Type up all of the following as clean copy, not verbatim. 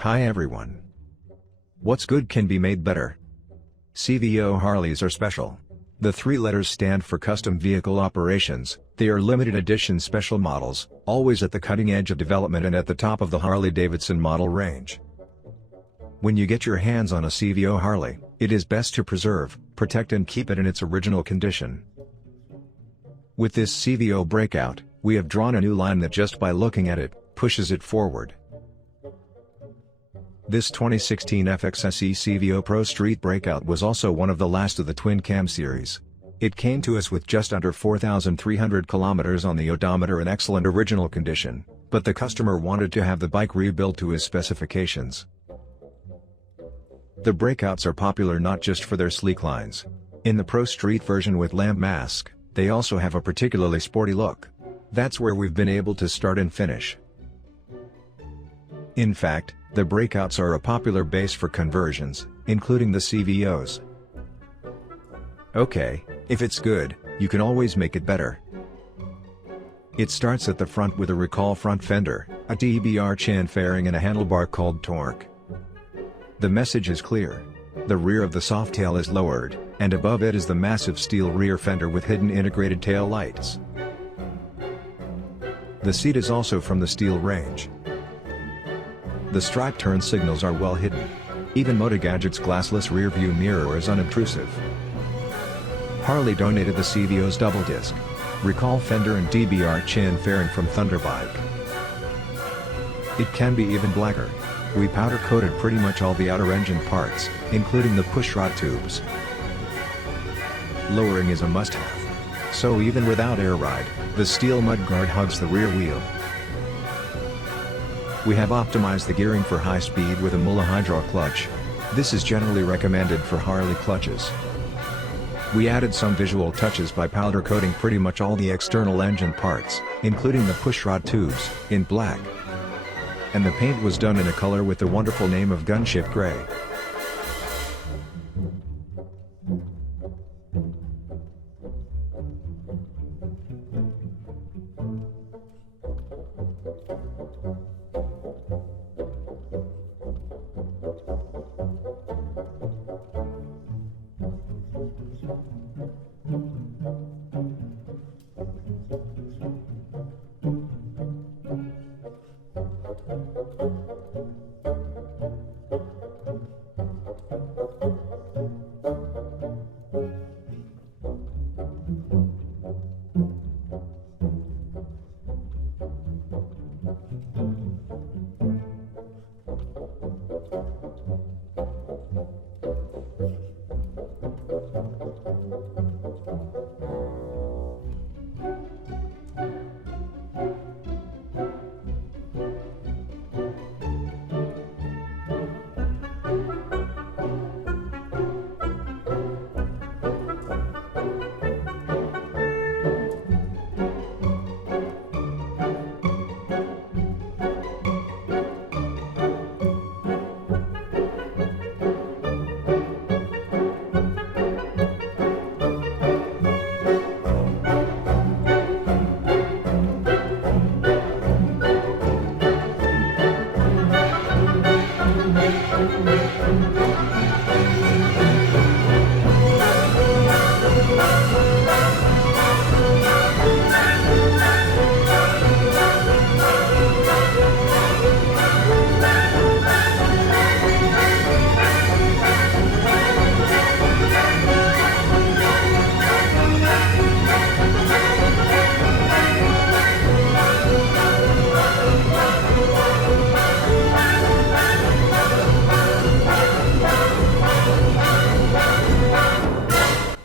Hi everyone. What's good can be made better. CVO Harleys are special. The three letters stand for Custom Vehicle Operations. They are limited edition special models, always at the cutting edge of development and at the top of the Harley-Davidson model range. When you get your hands on a CVO Harley, it is best to preserve, protect and keep it in its original condition. With this CVO Breakout, we have drawn a new line that just by looking at it, pushes it forward. This 2016 FXSE CVO Pro Street Breakout was also one of the last of the twin cam series. It came to us with just under 4,300 kilometers on the odometer in excellent original condition, but the customer wanted to have the bike rebuilt to his specifications. The Breakouts are popular not just for their sleek lines. In the Pro Street version with lamp mask, they also have a particularly sporty look. That's where we've been able to start and finish. In fact, the Breakouts are a popular base for conversions, including the CVOs. Okay, if it's good, you can always make it better. It starts at the front with a recall front fender, a TBR chan fairing and a handlebar called torque. The message is clear. The rear of the softail is lowered, and above it is the massive steel rear fender with hidden integrated tail lights. The seat is also from the steel range. The stripe turn signals are well hidden. Even Motogadget's glassless rear view mirror is unobtrusive. Harley donated the CVO's double disc, recall fender and TBR chan fairing from Thunderbike. It can be even blacker. We powder coated pretty much all the outer engine parts, including the pushrod tubes. Lowering is a must-have. So even without air ride, the steel mudguard hugs the rear wheel. We have optimized the gearing for high speed with a mo.view clutch. This is generally recommended for Harley clutches. We added some visual touches by powder coating pretty much all the external engine parts, including the pushrod tubes, in black. And the paint was done in a color with the wonderful name of Gunship Gray.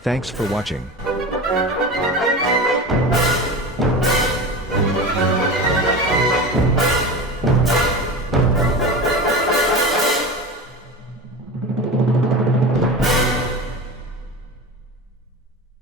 Thanks for watching.